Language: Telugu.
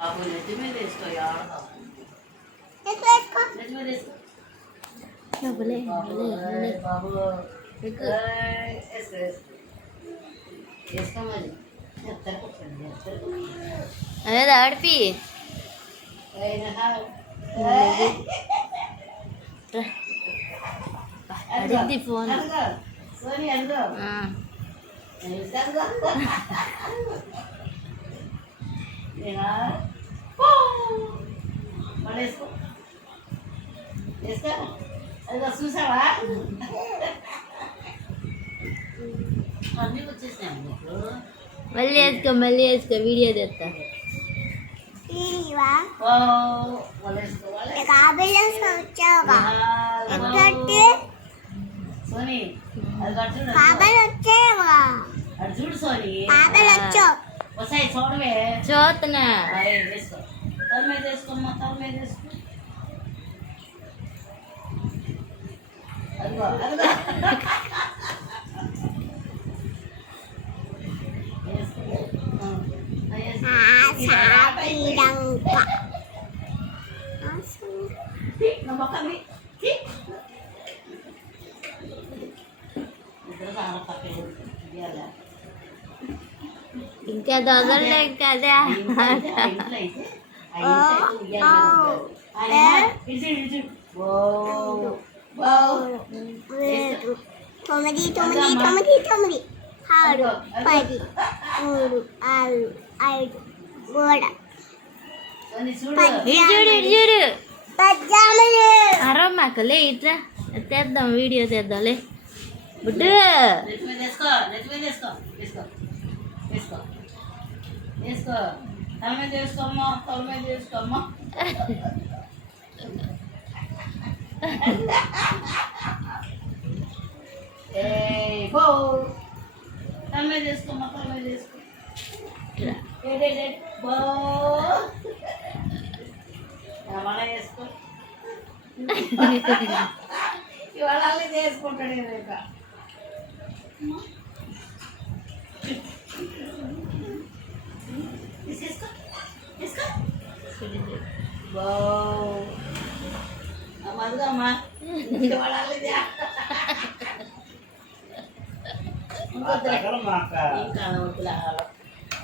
బాబు నెత్తి మీద వేసుకో ఆడదాం నెత్తి మీద వేసుకో బాబు వేసుకో మరి అదే ఆడిపి అడిగింది ఫోన్ సోని అడుగు మళ్ళీ వేసుకో వేసుకో అది చూసావా అన్నీ వచ్చేసినాయి నీకు మళ్ళీ వేసుకో వీడియో తెస్తా సోని అది చూడు సోని వస్తాయి చూడవే చూస్తున్నా వేసుకో తల మీద వేసుకోమ్మా తల మీద వేసుకో అదిగో అదిగో ఇంకా దొదలే కదా తొమ్మిది ఆరు 10 3 6 5 గోడ చూడు అరమ్మాకలే ఇట్రా తెద్దాం వీడియో తెద్దాంలే బుడ్డు వేసుకో తల మీద వేసుకోమ్మా తల మీద వేసుకోమ్మా బో తల మీద వేసుకోమ్మా తల మీద వేసుకో బో మళ్ళా వేసుకో ఇవాళ చేసుకుంటాడు రేపు మధుగమ్మా ఇంకా